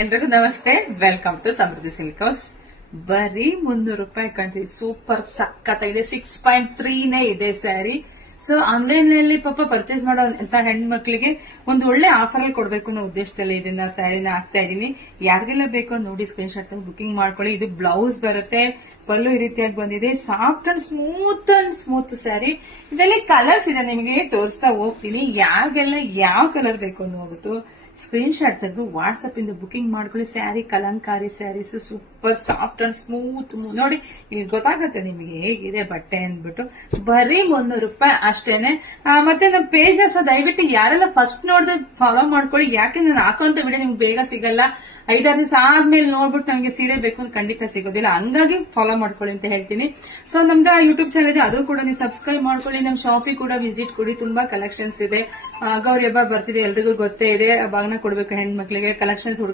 ಎಲ್ರಿಗೂ ನಮಸ್ತೆ. Welcome to Samruddhi silk house. ಬರೀ 300 ರೂಪಾಯಿ ಕಂಡ್ರಿ. ಸೂಪರ್ ಸಕ್ಕತ್ತಾಗಿದೆ. 6.3 ಇದೆ ಸ್ಯಾರಿ. ಸೊ ಆನ್ಲೈನ್ ನಲ್ಲಿ ಪಾಪ ಪರ್ಚೇಸ್ ಮಾಡೋ ಹೆಣ್ಮಕ್ಳಿಗೆ ಒಂದು ಒಳ್ಳೆ ಆಫರ್ ಅಲ್ಲಿ ಕೊಡ್ಬೇಕು ಅನ್ನೋ ಉದ್ದೇಶದಲ್ಲಿ ಇದನ್ನ ಸ್ಯಾರಿನ ಹಾಕ್ತಾ ಇದೀನಿ. ಯಾರಿಗೆಲ್ಲ ಬೇಕೋ ನೋಡಿ ಸ್ಕ್ರೀನ್ ಶಾಟ್ ತಂದು ಬುಕಿಂಗ್ ಮಾಡ್ಕೊಳ್ಳಿ. ಇದು ಬ್ಲೌಸ್ ಬರುತ್ತೆ, ಪಲ್ಲು ಈ ರೀತಿಯಾಗಿ ಬಂದಿದೆ. Soft and smooth sari. ಇದರಲ್ಲಿ ಕಲರ್ಸ್ ಇದೆ, ನಿಮಗೆ ತೋರಿಸ್ತಾ ಹೋಗ್ತೀನಿ. ಯಾರಿಗೆಲ್ಲ ಯಾವ ಕಲರ್ ಬೇಕು ಅಂತ ಹೋಗ್ಬಿಟ್ಟು ಸ್ಕ್ರೀನ್ ಶಾಟ್ ತೆಗೆದು ವಾಟ್ಸ್ಆಪ್ ಇಂದ ಬುಕಿಂಗ್ ಮಾಡ್ಕೊಳ್ಳಿ. Sari Kalamkari saris, super soft and smooth. ನೋಡಿ ಇಲ್ಲಿ ಗೊತ್ತಾಗುತ್ತೆ ನಿಮಗೆ ಹೇಗಿದೆ ಬಟ್ಟೆ ಅಂದ್ಬಿಟ್ಟು. ಬರೀ 300 ರೂಪಾಯಿ ಅಷ್ಟೇನೆ. ಮತ್ತೆ ನಮ್ಮ ಪೇಜ್ ನ ದಯವಿಟ್ಟು ಯಾರೆಲ್ಲ ಫಸ್ಟ್ ನೋಡಿದ್ರೆ ಫಾಲೋ ಮಾಡ್ಕೊಳ್ಳಿ. ಯಾಕೆ ನಾನು ಹಾಕೋಂತ ವಿಡಿಯೋ ನಿಮ್ಗೆ ಬೇಗ ಸಿಗಲ್ಲ. 5-6 ದಿವಸ ಆದ್ಮೇಲೆ ನೋಡ್ಬಿಟ್ಟು ನಮಗೆ ಸೀರೆ ಬೇಕು ಅಂತ ಖಂಡಿತ ಸಿಗೋದಿಲ್ಲ. ಹಂಗಾಗಿ ಫಾಲೋ ಮಾಡ್ಕೊಳ್ಳಿ ಅಂತ ಹೇಳ್ತೀನಿ. ಸೊ ನಮ್ದು ಯೂಟ್ಯೂಬ್ ಚಾನಲ್ ಇದೆ, ಅದು ಕೂಡ ನೀವು ಸಬ್ಸ್ಕ್ರೈಬ್ ಮಾಡ್ಕೊಳ್ಳಿ. ನಮ್ ಶಾಪಿಗೆ ಕೂಡ ವಿಸಿಟ್ ಕೊಡಿ, ತುಂಬಾ ಕಲೆಕ್ಷನ್ಸ್ ಇದೆ. ಗೌರಿ ಹಬ್ಬ ಬರ್ತಿದೆ, ಎಲ್ರಿಗೂ ಗೊತ್ತೇ ಇದೆ. ಬಾಗ್ನ ಕೊಡ್ಬೇಕು ಹೆಣ್ಮಕ್ಳಿಗೆ ಕಲೆಕ್ಷನ್ಸ್